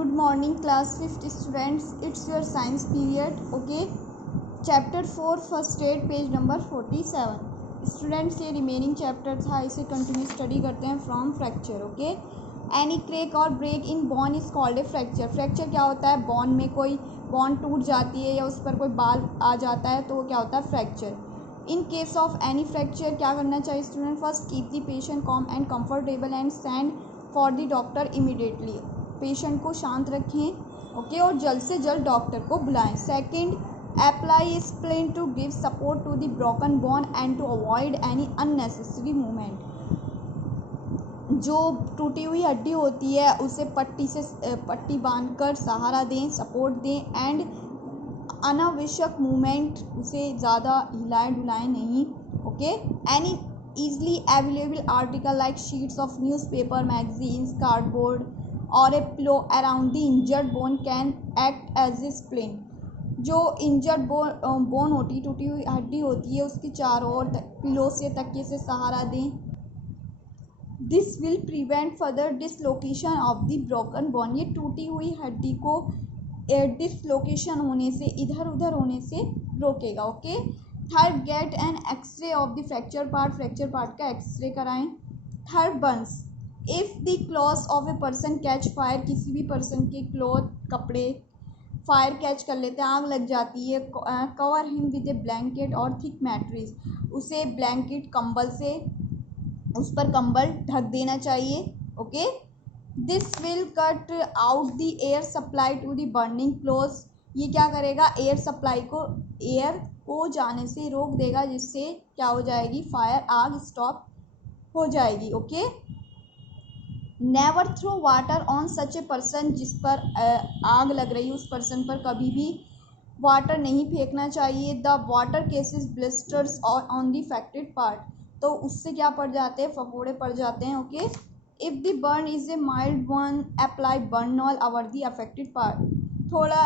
Good morning class 5th students. It's your science period. Okay. Chapter 4 first aid page number 47. Students ये remaining chapter था, इसे continue study करते हैं from fracture. Okay. Any crack or break in bone is called a fracture. Fracture क्या होता है? bone में कोई bone टूट जाती है या उस पर कोई बाल आ जाता है तो वो क्या होता है? fracture. In case of any fracture क्या करना चाहिए student? First keep the patient calm and comfortable and send for the doctor immediately. Patient को शांत रखें ओके और जल्द से जल्द डॉक्टर को बुलाएं. Second, apply splint to give support to the broken bone and to avoid any unnecessary movement. जो टूटी हुई हड्डी होती है उसे पट्टी बांधकर सहारा दें, सपोर्ट दें एंड अनावश्यक मूवमेंट उसे ज़्यादा हिलाएं डुलाएं नहीं. Okay. Any easily available article like sheets of newspaper, magazines, cardboard or a pillow around the injured bone can act as a splint. जो इंजर्ड बोन होती टूटी हुई हड्डी होती है उसकी चारों ओर पिलो से तकिए से सहारा दें. This will prevent further dislocation of the broken bone. ये टूटी हुई हड्डी को डिसलोकेशन होने से, इधर उधर होने से रोकेगा. Okay. Third, get an X-ray of the fracture part. Fracture part का एक्सरे कराएं. Third, burns. If the cloth of a person catch fire. किसी भी पर्सन के क्लॉथ कपड़े फायर कैच कर लेते हैं, आग लग जाती है. Cover him with a blanket और थिक मैट्रेस. उसे ब्लैंकेट कंबल से, उस पर कंबल ढक देना चाहिए. Okay. This will cut out the air supply to the burning cloth. ये क्या करेगा? एयर सप्लाई को, एयर को जाने से रोक देगा, जिससे क्या हो जाएगी? फायर, आग स्टॉप हो जाएगी. Okay. Never throw water on such a person. जिस पर आग लग रही है उस पर्सन पर कभी भी वाटर नहीं फेंकना चाहिए. The water cases blisters on the affected part. तो उससे क्या पड़ जाते हैं? फफोड़े पड़ जाते हैं. Okay. If the burn is a mild one apply Burnol over the affected part. थोड़ा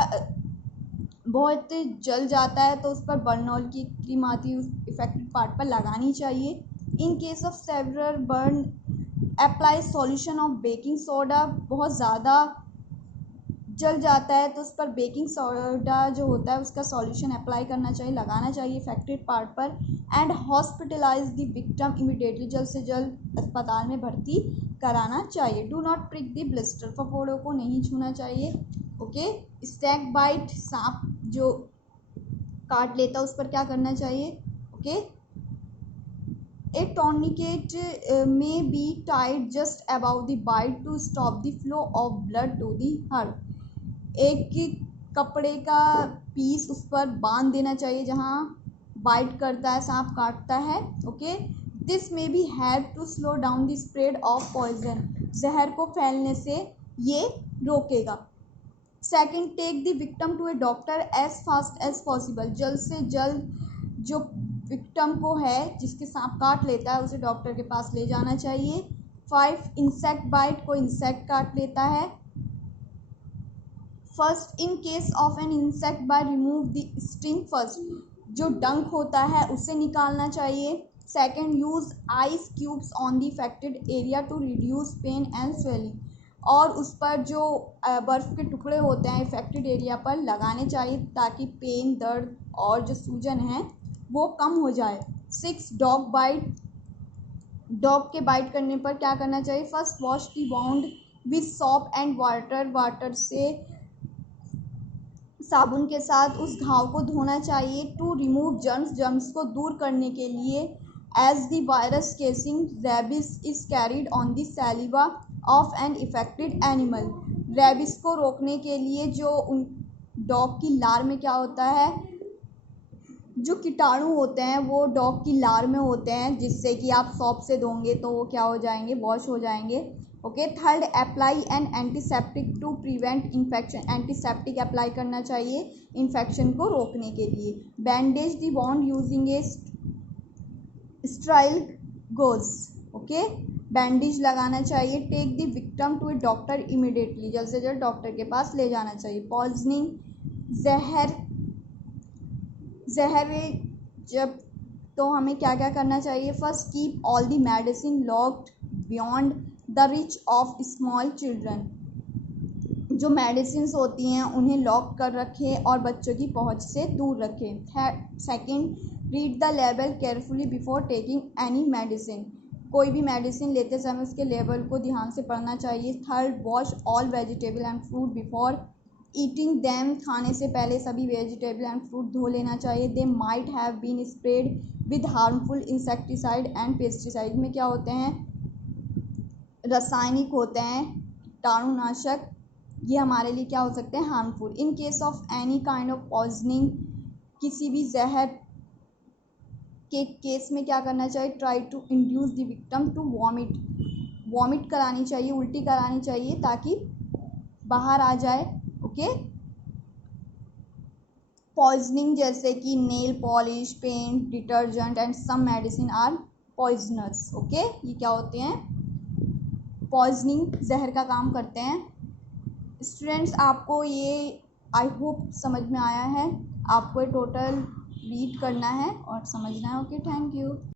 बहुत जल जाता है तो उस पर बर्नॉल की क्रीम आती है, उस इफेक्टेड पार्ट पर लगानी चाहिए. इन case of several burn apply solution of baking soda. बहुत ज़्यादा जल जाता है तो उस पर बेकिंग सोडा जो होता है उसका सॉल्यूशन अप्लाई करना चाहिए, लगाना चाहिए इफेक्टेड पार्ट पर. And hospitalize the victim immediately. जल्द से जल्द अस्पताल में भर्ती कराना चाहिए. Do not prick the blister. फफोड़ों को नहीं छूना चाहिए. ओके. Snake bite. सांप जो काट लेता है उस पर क्या करना चाहिए? Okay. A tourniquet may be tied just about the bite to stop the flow of blood to the heart. एक कपड़े का पीस उस पर बांध देना चाहिए जहाँ बाइट करता है, सांप काटता है. Okay. This may be help to slow down the spread of poison. जहर को फैलने से ये रोकेगा. Second, take the victim to a doctor as fast as possible. जल्द से जल्द जो विक्टिम को है, जिसके सांप काट लेता है, उसे डॉक्टर के पास ले जाना चाहिए. 5, इंसेक्ट बाइट. कोई इंसेक्ट काट लेता है. First, in case of an insect bite remove the sting first. जो डंक होता है उसे निकालना चाहिए. Second, use ice cubes on the affected area to reduce pain and swelling. और उस पर जो बर्फ़ के टुकड़े होते हैं इफेक्टेड एरिया पर लगाने चाहिए ताकि पेन, दर्द और जो सूजन है वो कम हो जाए. 6, डॉग बाइट. डॉग के बाइट करने पर क्या करना चाहिए? First, wash the wound with shop and water. Water से, साबुन के साथ उस घाव को धोना चाहिए. To remove germs. जर्म्स को दूर करने के लिए as the virus causing rabies is carried on the saliva of an infected animal. Rabies को रोकने के लिए जो उन डॉग की लार में क्या होता है, जो कीटाणु होते हैं वो डॉग की लार में होते हैं, जिससे कि आप सॉप से धोंगे तो वो क्या हो जाएंगे? वॉश हो जाएंगे. Okay. Third, apply an antiseptic to prevent infection. Antiseptic apply करना चाहिए इन्फेक्शन को रोकने के लिए. Bandage the wound using a sterile gauze. Okay. Bandage लगाना चाहिए. Take the victim to a doctor immediately. जल्द से जल्द डॉक्टर के पास ले जाना चाहिए. पॉइजनिंग. जहर जब, तो हमें क्या क्या करना चाहिए? First, keep all the medicine locked beyond the reach of small children. जो मेडिसिन्स होती हैं उन्हें लॉक कर रखें और बच्चों की पहुंच से दूर रखें। Second, read the label carefully before taking any medicine. कोई भी मेडिसिन लेते समय उसके लेबल को ध्यान से पढ़ना चाहिए। Third, wash all vegetable and fruit before eating them. खाने से पहले सभी वेजिटेबल एंड फ्रूट धो लेना चाहिए। They might have been spread with harmful insecticide and pesticide. में क्या होते हैं? रासायनिक होते हैं, कीटाणुनाशक। ये हमारे लिए क्या हो सकते हैं? Harmful. In case of any kind of poisoning, किसी भी जहर के केस में क्या करना चाहिए? Try to induce the victim to vomit करानी चाहिए, उल्टी करानी चाहिए ताकि बाहर आ जाए। ओके। पॉइजनिंग जैसे कि nail polish, paint, detergent and some medicine are poisonous. Okay, ये क्या होते हैं? पॉइजनिंग, जहर का काम करते हैं। स्टूडेंट्स, आपको ये आई होप समझ में आया है। आपको ये टोटल रीड करना है और समझना है। Okay, thank you.